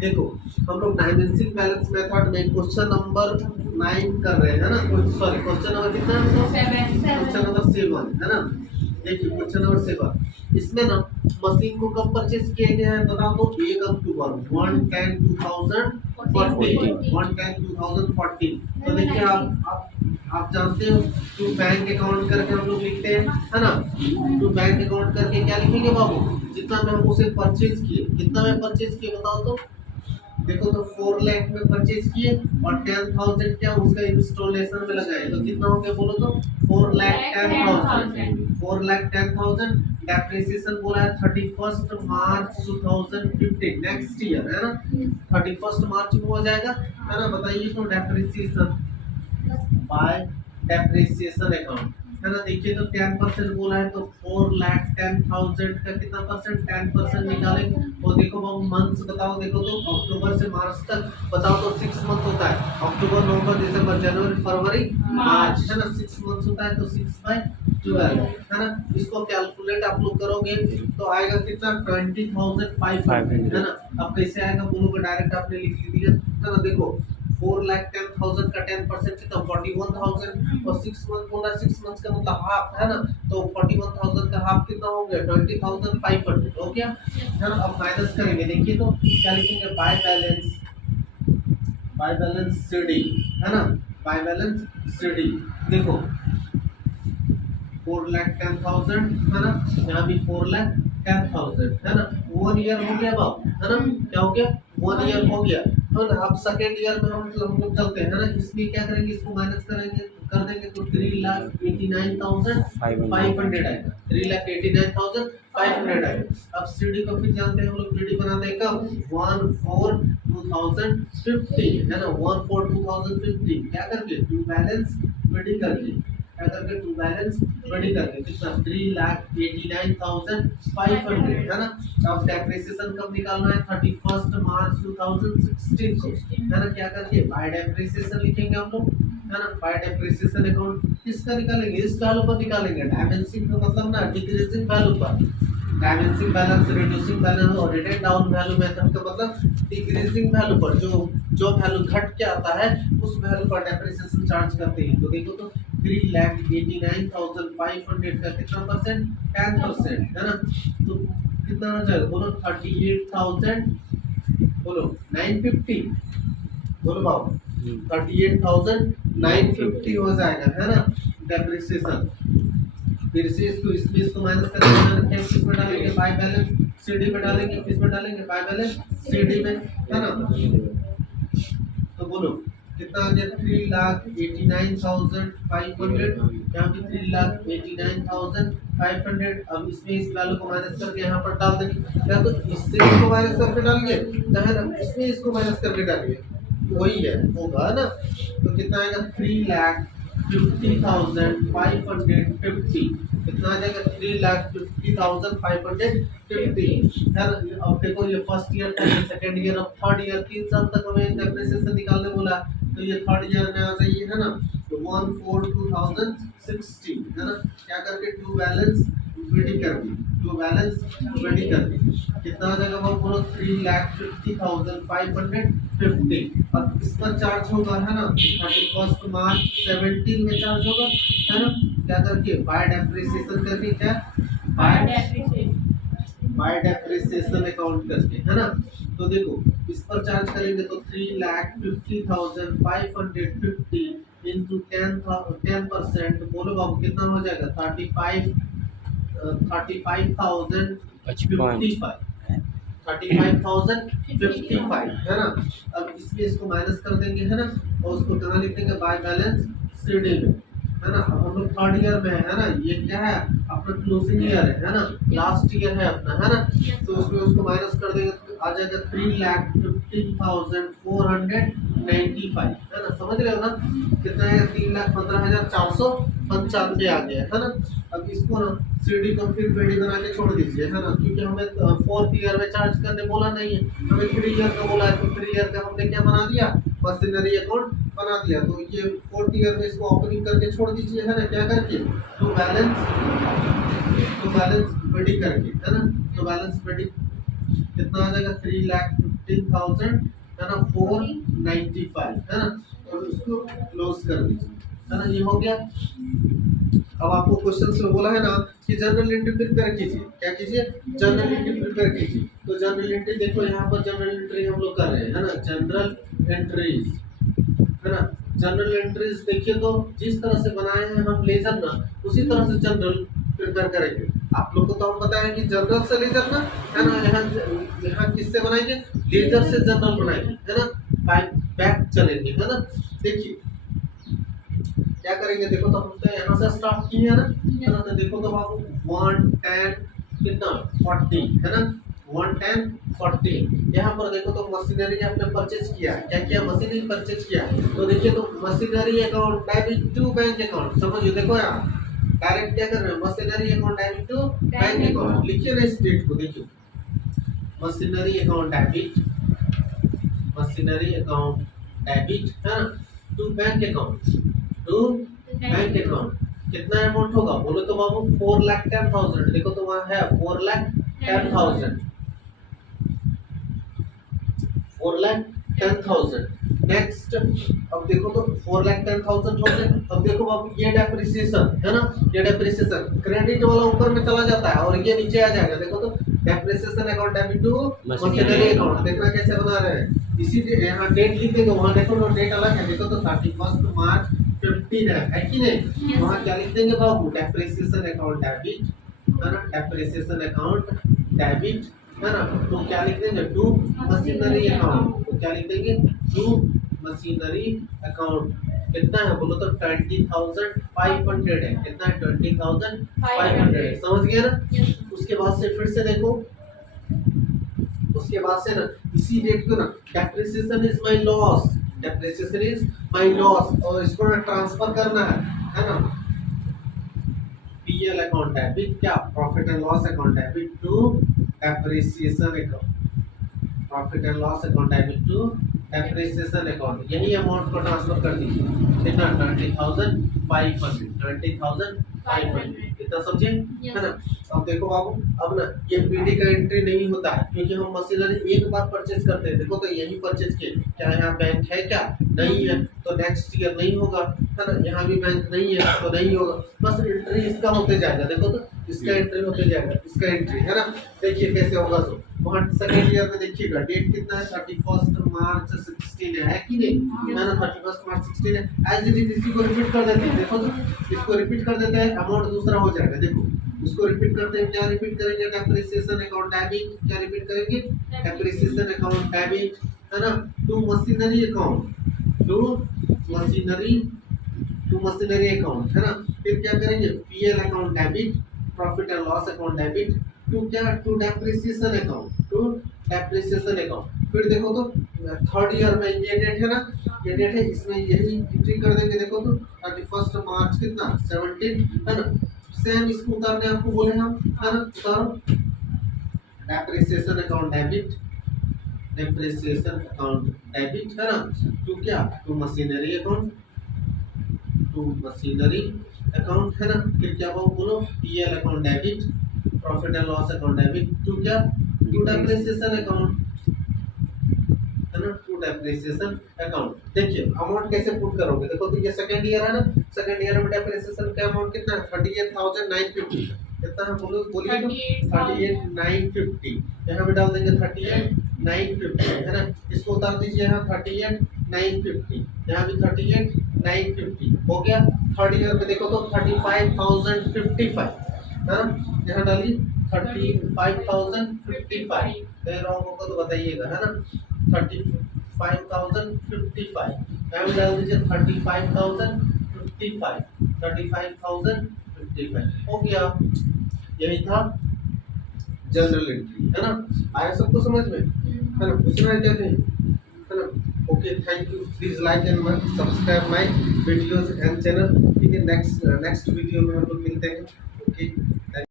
देखो हम लोग डायमेंसिंग बैलेंस मेथड में क्वेश्चन नंबर 9 कर रहे हैं ना, सॉरी क्वेश्चन नंबर कितना है हम लोग? क्वेश्चन नंबर 7 है ना। देखिए क्वेश्चन नंबर 7 इसमें ना मशीन को कब परचेज किया गया है बताओ तो 1 अक्टूबर 1/10/2014। तो देखिए आप जानते हो टू बैंक अकाउंट करके हम लोग लिखते हैं है ना। टू बैंक अकाउंट करके क्या लिखेंगे बाबू, जितना में हम उसे परचेज किए, कितना में परचेज किए बताओ तो। देखो तो 4 लाख में परचेज किए और 10,000 क्या उसका इंस्टॉलेशन में लगाए, तो कितना हो गया बोलो तो 4,10,000। 4,10,000 डेप्रिसिएशन बोला है 31 मार्च 2015 नेक्स्ट ईयर है ना। 31 मार्च को हो जाएगा है ना। बताइए तो डेप्रिसिएशन बाय डेप्रिसिएशन अकाउंट है ना। देखिए तो 10% बोला है तो 4,10,000 का कितना परसेंट 10% निकालेंगे। और देखो बाबू मंथ्स बताओ, देखो तो अक्टूबर से मार्च तक बताओ तो 6 मंथ होता है। अक्टूबर नवंबर दिसंबर जनवरी फरवरी मार्च है ना, 6 मंथ होता है तो 6/12 है ना। इसको कैलकुलेट आप लोग करोगे तो आएगा कितना 20,500 है ना। अब कैसे आएगा बोलोगे, डायरेक्ट आपने लिख दिया है ना। देखो 4,10,000 का 10% कितना 41,000 और 6 मंथ बोला, 6 मंथ का मतलब हाफ है ना। तो 41,000 का हाफ कितना हो गया 20,500 हो गया है ना। अब माइनस करेंगे, देखिए तो क्या लिखेंगे बाय बैलेंस सीडी है ना। बाय बैलेंस सीडी देखो 4,10,000 है ना, यहाँ भी 4,10,000 है ना। 1 ईयर हो गया बाप है ना। क्या हो गया 1 ईयर हो गया है ना। अब सेकेंड ईयर में हम लोग चलते हैं ना। इसमें क्या करेंगे, इसको माइनस करेंगे कर देंगे तो 3,89,500 आएगा। 3,89,500 आएगा। अब सीडी को फिर जानते हैं हम लोग, सीडी बनाते हैं कब 1/4/2015 है ना। 1/4/2015 क्या करके टू बैलेंस सीडी करके क्या करके टू बैलेंस बड़ी करके कितना 3,89,500 है ना। अब डेप्रिसिएशन कब निकालना है 31 मार्च 2016 को है ना। क्या करके बाय डेप्रिसिएशन लिखेंगे हम लोग है ना। बाय डेप्रिसिएशन अकाउंट किसका निकालेंगे, इस वैल्यू पर निकालेंगे। डायमेंसिंग का मतलब ना डिक्रीजिंग वैल्यू पर, डायमेंसिंग बैलेंस रिड्यूसिंग बैलेंस और रिटेन डाउन वैल्यू मेथड का मतलब डिक्रीजिंग वैल्यू पर जो वैल्यू घट के आता है उस वैल्यू पर डेप्रिसिएशन चार्ज करते हैं। तो देखो तो 3,89,500 का कितना परसेंट 10% है ना। तो कितना हो जाएगा बोलो 38,000 बोलो 950 बोलो बाबू 38,950 हो जाएगा है ना डेप्रिसिएशन। फिर से इसको माइनस करेंगे, किस में डालेंगे बाय बैलेंस सीडी में डालेंगे, किस में डालेंगे बाय बैलेंस सीडी में है ना। तो बोलो कितना आ गया 3,89,500 यहाँ पे 3,89,500। अब इसमें इस वैल्यू को माइनस करके यहाँ पर डाल देंगे, या तो इससे इसको माइनस करके डालिए चाहे ना इसमें इसको माइनस करके डालिए वही है होगा ना। तो कितना आएगा 3,50,550 कितना आ जाएगा 3,50,550 है ना। अब देखो ये फर्स्ट ईयर था, ये सेकंड ईयर, अब थर्ड ईयर 3 साल तक हमें डेप्रिसिएशन निकालने बोला तो ये थर्ड ईयर में आ जाइए है ना। तो 1/4/2016 है ना। क्या करके टू बैलेंस रेडी कर दी, टू बैलेंस रेडी कर दी कितना आ जाएगा वो बोलो 3,50,550। अब इस पर चार्ज होगा है ना 31 मार्च 17 में चार्ज होगा है ना। क्या करके बाय डेप्रिसिएशन करके क्या बाय डेप्रिसिएशन अकाउंट करके है ना। तो देखो इस पर चार्ज करेंगे तो 3,50,550 इंटू 10% बोलो बाबू कितना हो जाएगा 35,055 है ना। अब इसमें इसको माइनस कर देंगे है ना और उसको कहाँ लिख देंगे बाय बैलेंस सीडी में है ना। अब हम लोग थर्ड ईयर में है ना, ये क्या है अपना क्लोजिंग ईयर है ना, लास्ट ईयर है अपना है ना। तो उसमें उसको माइनस कर देंगे तो आ जाएगा 3,50,495 है ना। समझ रहे हो ना कितना है 3,15,495 आ गया है ना। अब इसको ना सीडी को फिर पेडी बना के छोड़ दीजिए है ना, क्योंकि हमें फोर्थ ईयर में चार्ज करने बोला नहीं है, हमें 3 ईयर का बोला है। तो 3 ईयर का हमने क्या बना दिया मशीनरी अकाउंट बना दिया। तो ये फोर्थ ईयर में इसको ओपनिंग करके छोड़ दीजिए है ना। क्या करके तो बैलेंस पेडी करके है ना। तो बैलेंस पेडी कितना आ जाएगा 3,50,000 15,000 है ना 495 है ना, और उसको क्लोज कर दीजिए है ना, ये हो गया। अब आपको क्वेश्चन में बोला है ना कि जनरल एंट्री प्रिपेयर कीजिए, क्या कीजिए, जनरल एंट्री प्रिपेयर कीजिए। तो जनरल एंट्री देखो यहाँ पर जनरल एंट्री हम लोग कर रहे हैं है ना, जनरल एंट्रीज है ना। जनरल एंट्रीज देखिए तो जिस तरह से बनाए हैं हम लेजर ना, उसी तरह से जनरल प्रिपेयर करेंगे। आप लोग को तो हम बताएं कि जनरल से लेजर ना है ना, यहाँ किससे बनाएंगे, लेजर से जनरल बनाएंगे है ना, बैक चलेंगे है ना। देखिए क्या करेंगे, देखो तो हम तो यहाँ से स्टार्ट किए है ना, तो देखो तो बाबू 110 कितना 40 है ना, 110 40। यहाँ पर देखो तो मशीनरी आपने परचेज किया, क्या किया, मशीनरी परचेज किया। तो देखिए तो machinery account debit to bank account, समझिए देखो यहाँ डायरेक्ट क्या कर रहे हैं, machinery account debit to bank account. लिखिए ना इस डेट को, देखिए machinery account debit, machinery account debit है ना to bank account, to bank account. कितना अमाउंट होगा बोलो तो बाबू 4,10,000। देखो तो वहां है 4,10,000, 4,10,000। नेक्स्ट अब देखो तो 4,10,000 हो गए। अब देखो बाबू ये डेप्रिसिएशन है ना, ये डेप्रिसिएशन क्रेडिट वाला ऊपर में चला जाता है और ये नीचे आ जाएगा। देखो तो depreciation account debit to machinery account, देखना कैसे बना रहे हैं। इसी यहाँ डेट लिख देंगे, वहाँ देखो तो डेट अलग है, देखो तो 31 मार्च 15 है कि नहीं। वहाँ क्या लिख देंगे बाबू, डेप्रिसिएशन अकाउंट डेबिट है ना, डेप्रिसिएशन अकाउंट डेबिट है ना। तो क्या लिख देंगे, टू मशीनरी अकाउंट। तो क्या लिख देंगे, टू मशीनरी अकाउंट। कितना है बोलो तो 20,500 है। कितना है 20,500 है, समझ गया ना। उसके बाद से फिर से देखो, उसके बाद से ना इसी डेट को ना depreciation is my loss, depreciation is my loss, और इसको ना ट्रांसफर करना है ना, पीएल अकाउंट डेबिट, क्या profit and loss account debit to depreciation account, profit and loss account debit to depreciation account. यही अमाउंट को ट्रांसफर कर दीजिए। कितना 20,500, 20,500। इतना समझे है ना। अब देखो बाबू, अब ना ये पीडी का एंट्री नहीं होता है क्योंकि हम मशीनरी एक बार परचेज करते हैं। देखो तो यही परचेज किए, क्या यहाँ बैंक है, क्या नहीं है, तो नेक्स्ट ईयर नहीं होगा है ना। यहाँ भी बैंक नहीं है तो नहीं होगा, बस एंट्री इसका होते जाएगा। देखो तो इसका एंट्री होते जाएगा, इसका एंट्री है ना। देखिए कैसे होगा, तो वहाँ सेकेंड ईयर में देखिएगा डेट कितना है, 31 मार्च 16 है कि नहीं है ना, 31 मार्च 16 है। एज इट इज इसी को रिपीट कर देते हैं। देखो तो इसको रिपीट कर देते हैं, अमाउंट दूसरा हो जाएगा। देखो इसको रिपीट करते हैं, क्या रिपीट करेंगे, डेप्रिसिएशन अकाउंट डेबिट, क्या रिपीट करेंगे, डेप्रिसिएशन अकाउंट डेबिट है ना, to machinery account, to machinery, to machinery account है ना। फिर क्या करेंगे, PL account debit, profit and loss account debit to क्या, to depreciation account, to depreciation account. फिर देखो तो थर्ड ईयर में ये डेट है ना, ये डेट है, इसमें यही एंट्री कर देंगे। देखो तो 31 मार्च कितना 17 है ना। सेम इसको उतारने आपको बोले हम है ना, उतारो depreciation account debit, depreciation account debit है ना, टू क्या, to machinery account, to machinery account है ना। फिर क्या बोलो, PL account debit, profit and loss account debit to क्या, टू डेप्रिसिएशन अकाउंट है ना, टू डेप्रिसिएशन अकाउंट। देखिए अमाउंट कैसे पुट करोगे, देखो तो ये सेकंड ईयर है ना, सेकंड ईयर में डेप्रिसिएशन का अमाउंट कितना है, 38,950। कितना है बोलो, बोलिए तो 38,950। यहाँ पे डाल देंगे 38,950 है ना। इसको उतार दीजिए यहाँ 38,950, यहाँ भी 38,950 हो गया। थर्ड ईयर में देखो तो 35,055 है ना, यहाँ डालिए 35,055। कहीं रॉन्ग होगा तो बताइएगा है ना, 35,055 यहाँ डाल दीजिए 35,055, 35,055 हो गया। यही था जनरल एंट्री है ना। आया सबको समझ में है ना, पूछना है क्या कहीं है ना। Okay, thank you, please like and subscribe my videos and channel. ठीक है, नेक्स्ट वीडियो में हम लोग मिलते हैं। ओके।